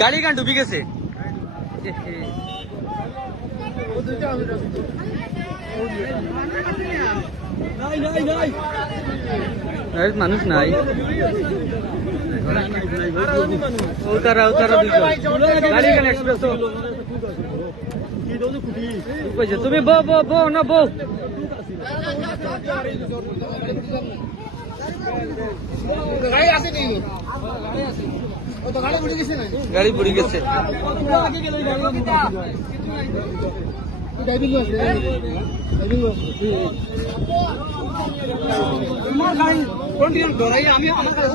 গাড়ি কান ডুবি গেছে। মানুষ নাই। উতারা উতারা দুইজন। গাড়ি তুমি বো বো বো না বো গাড়ি পড়ে গেছে।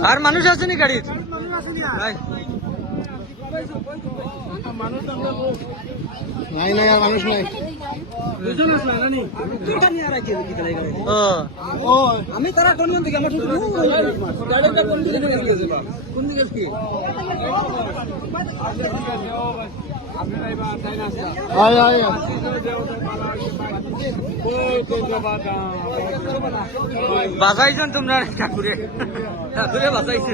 আর মানুষ আছে নি গাড়ির? নাই নাই আর মানুষ নাই। আমি তারা কোন দিকে? আমার কোন দিকে কোন দিকে কি? আয় আয়। বাজাইছেন তোমরা ঠাকুরে। ঠাকুরে বাজাইছে।